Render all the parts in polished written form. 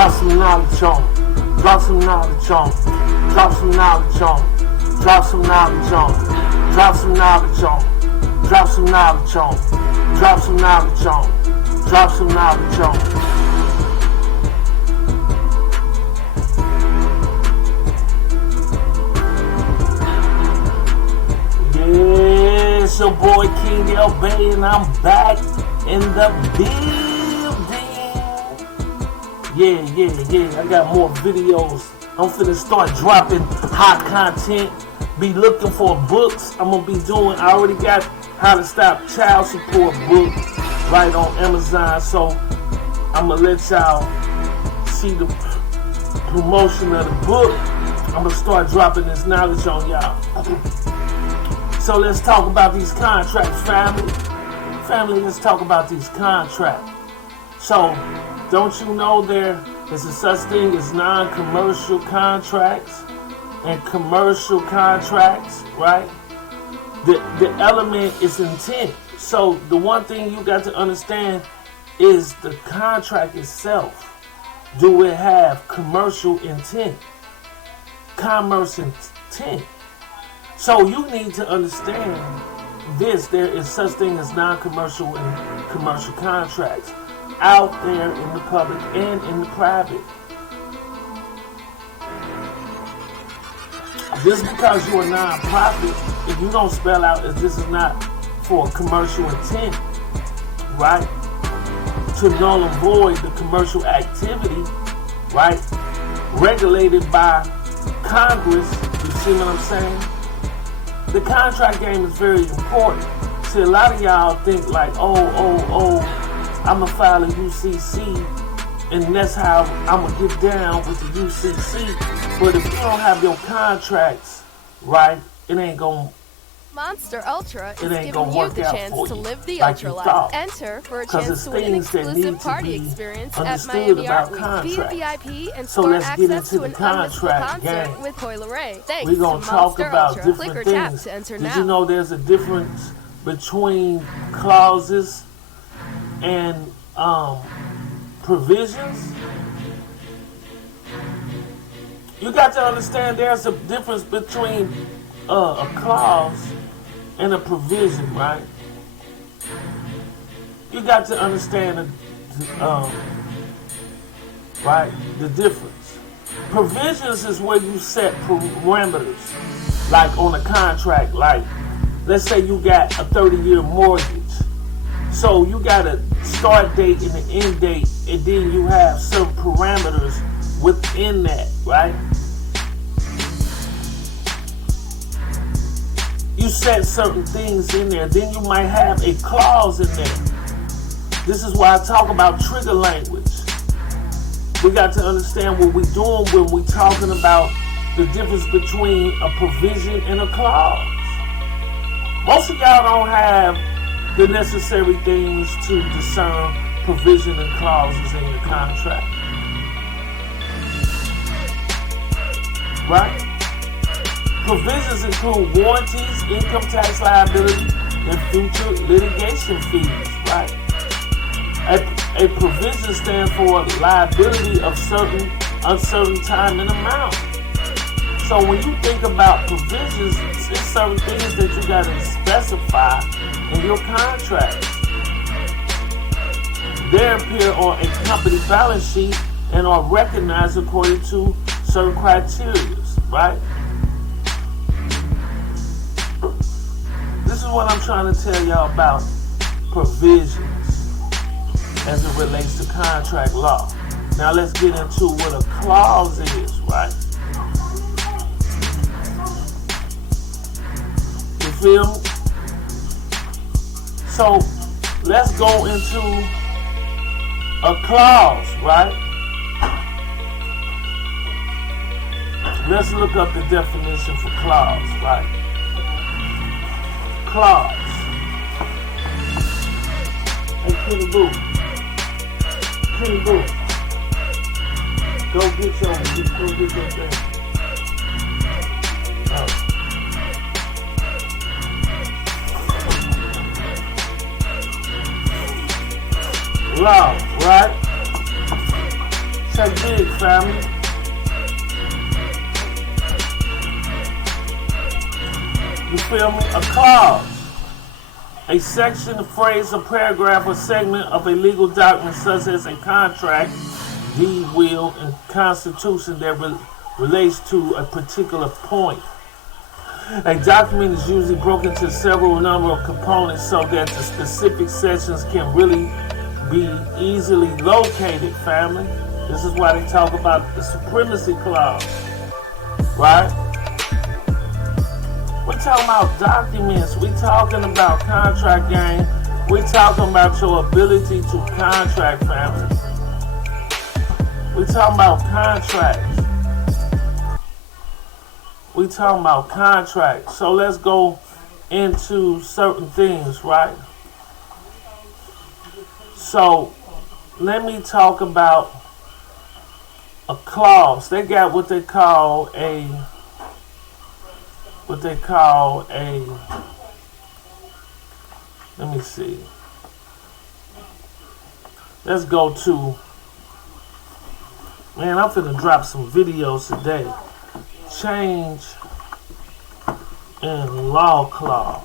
Drop some knowledge on them. Drop some knowledge on them. Drop some knowledge on them. Drop some knowledge on them. Drop some knowledge on them. Drop some knowledge on them. Drop some knowledge on them. Drop some knowledge on them. Yeah, it's your boy Keng El Bey, and I'm back in the building. Yeah. I got more videos. I'm finna start dropping hot content. Be looking for books. I'm gonna be doing. I already got How to Stop Child Support book right on Amazon. So I'm gonna let y'all see the promotion of the book. I'm gonna start dropping this knowledge on y'all. So let's talk about these contracts, family. Family, let's talk about these contracts. So, don't you know there is a such thing as non-commercial contracts and commercial contracts, right? The element is intent. So, the one thing you got to understand is the contract itself. Do it have commercial intent? Commerce intent. So you need to understand this. There is such thing as non-commercial and commercial contracts out there in the public and in the private. Just because you're a non-profit, if you don't spell out that this is not for commercial intent, right? To null and void the commercial activity, right? Regulated by Congress, you see what I'm saying? The contract game is very important. See, a lot of y'all think like, I'm going to file a UCC, and that's how I'm going to get down with the UCC. But if you don't have your contracts, right, it ain't going to Monster Ultra is giving you the chance to live the Ultra life. Enter for a chance to win an exclusive party experience at Miami Art Week. Be a VIP and score access to an unmissable concert with Coi Leray. Thanks We're going to to talk Monster about Ultra. different Click or things. tap to enter Did now. you know there's a difference between clauses and provisions? You got to understand there's a difference between a clause and a provision, right? You got to understand right, the difference. Provisions is where you set parameters, like on a contract. Like, let's say you got a 30-year mortgage, so you got a start date and an end date, and then you have certain parameters within that, right? You set certain things in there, then you might have a clause in there. This is why I talk about trigger language. We got to understand what we're doing when we're talking about the difference between a provision and a clause. Most of y'all don't have the necessary things to discern provision and clauses in your contract. Right? Provisions include warranties, income tax liability, and future litigation fees, right? A provision stands for liability of certain uncertain time and amount. So when you think about provisions, it's certain things that you got to specify in your contract. They appear on a company balance sheet and are recognized according to certain criteria, right? This is what I'm trying to tell y'all about provisions as it relates to contract law. Now let's get into what a clause is, right? You feel me? So let's go into a clause, right? Let's look up the definition for clause, right? Clause. Hey, Kenny Boo. Kenny Boo. Go get your thing. Law, right? Take big, family. You feel me? A clause. A section, a phrase, a paragraph, or segment of a legal document such as a contract, deed, will, and constitution that relates to a particular point. A document is usually broken into several number of components so that the specific sections can really be easily located, family. This is why they talk about the supremacy clause, right? We're talking about documents. We're talking about contract game. We're talking about your ability to contract, family. We're talking about contracts. We're talking about contracts. So let's go into certain things, right? So let me talk about a clause. They got what they call a let me see. Let's go to, man, I'm finna drop some videos today. Change in law clause.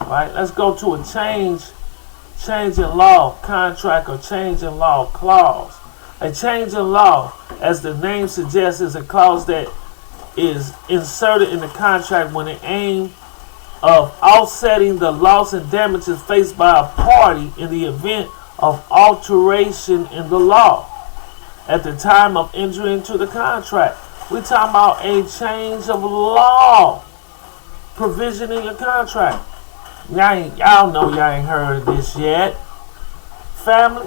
Right? Let's go to a change in law contract or change in law clause. A change in law, as the name suggests, is a clause that is inserted in the contract when the aim of offsetting the loss and damages faced by a party in the event of alteration in the law at the time of entry into the contract. We're talking about a change of law provision in your contract. Y'all know y'all ain't heard of this yet. Family,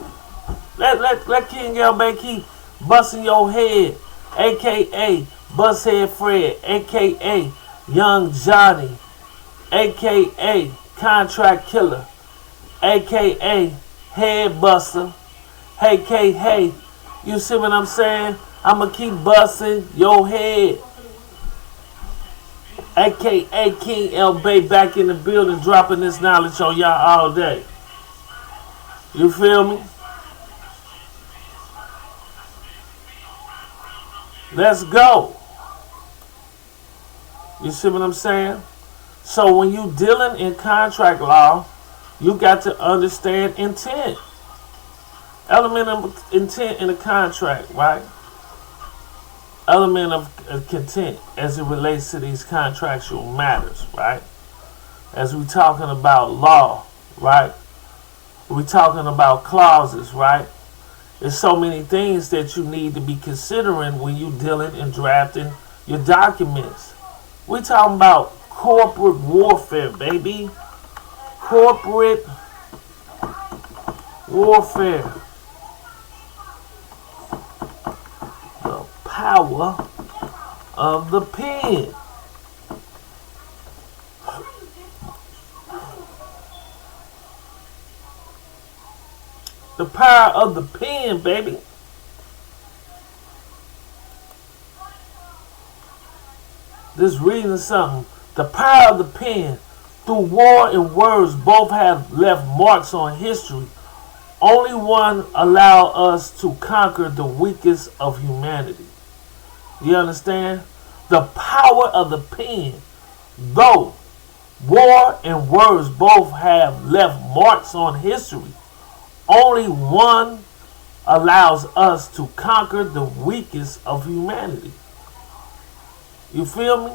let Keng El Bey keep busting your head, a.k.a. Busthead Fred, a.k.a. Young Johnny, a.k.a. Contract Killer, a.k.a. Head Buster, a.k.a. You see what I'm saying? I'ma keep busting your head. A.k.a. Keng El Bey back in the building, dropping this knowledge on y'all all day. You feel me? Let's go. You see what I'm saying? So when you dealing in contract law, you got to understand intent. Element of intent in a contract, right? Element of content as it relates to these contractual matters, right? As we talking about law, right? We talking about clauses, right? There's so many things that you need to be considering when you dealing and drafting your documents. We talking about corporate warfare, baby. Corporate warfare. The power of the pen. The power of the pen, baby. Just reading something. The power of the pen. Through war and words, both have left marks on history. Only one allow us to conquer the weakest of humanity. You understand? The power of the pen. Though war and words both have left marks on history, only one allows us to conquer the weakest of humanity. You feel me?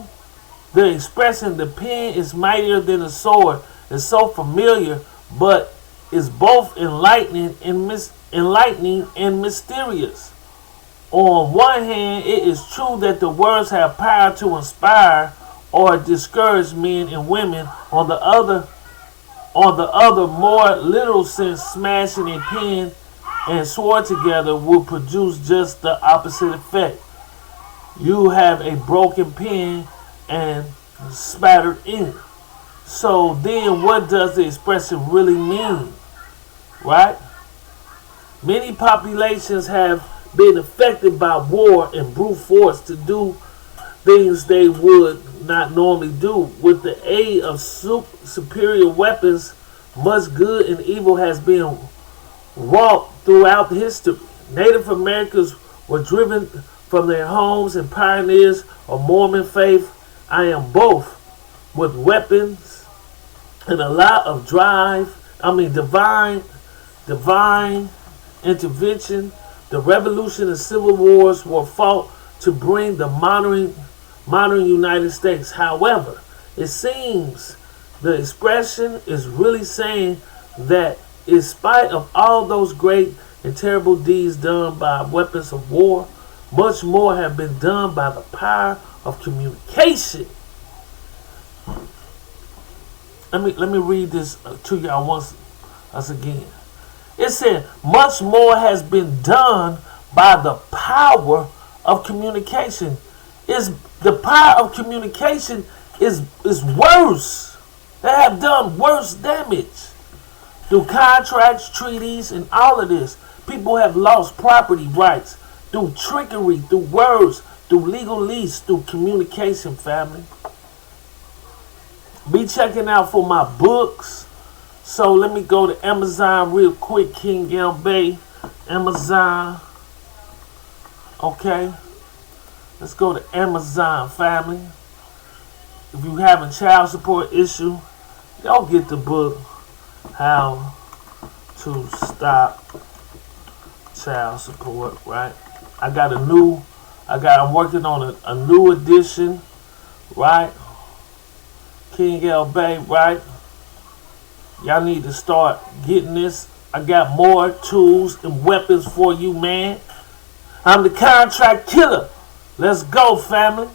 The expression, the pen is mightier than the sword, is so familiar, but is both enlightening and mysterious. On one hand, it is true that the words have power to inspire or discourage men and women. On the other, more literal sense, smashing a pen and sword together will produce just the opposite effect. You have a broken pen and spattered ink. So then what does the expression really mean? Right? Many populations have been affected by war and brute force to do things they would not normally do. With the aid of superior weapons, much good and evil has been wrought throughout history. Native Americans were driven from their homes and pioneers of Mormon faith. I am both, with weapons and a lot of divine intervention. The revolution and civil wars were fought to bring the modern United States. However, it seems the expression is really saying that in spite of all those great and terrible deeds done by weapons of war, much more have been done by the power of communication. Let me read this to y'all once again. It said, much more has been done by the power of communication. The power of communication is worse. They have done worse damage. Through contracts, treaties, and all of this, people have lost property rights through trickery, through words, through legal lease, through communication, family. Be checking out for my books. So let me go to Amazon real quick. Keng El Bey, Amazon. Okay. Let's go to Amazon, family. If you have a child support issue, y'all get the book, How to Stop Child Support, right? I'm working on a new edition, right? Keng El Bey, right? Y'all need to start getting this. I got more tools and weapons for you, man. I'm the contract killer. Let's go, family.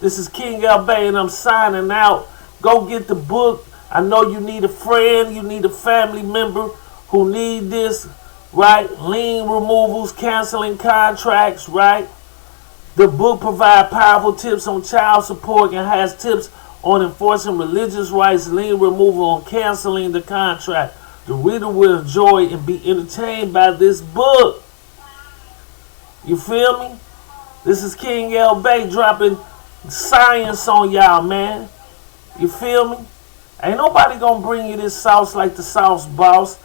This is Keng El Bey, and I'm signing out. Go get the book. I know you need a friend. You need a family member who need this, right? Lien removals, canceling contracts, right? The book provides powerful tips on child support and has tips on enforcing religious rights, lien removal, and canceling the contract. The reader will enjoy and be entertained by this book. You feel me? This is Keng El Bey dropping science on y'all, man. You feel me? Ain't nobody gonna bring you this sauce like the Sauce Boss.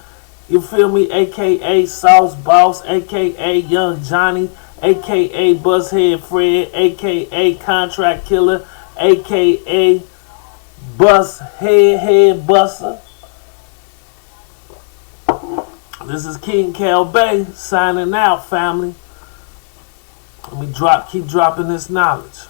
You feel me? AKA Sauce Boss, AKA Young Johnny, AKA Buzzhead Fred, AKA Contract Killer, AKA Head Buster. This is Keng El Bey signing out, family. Let me keep dropping this knowledge.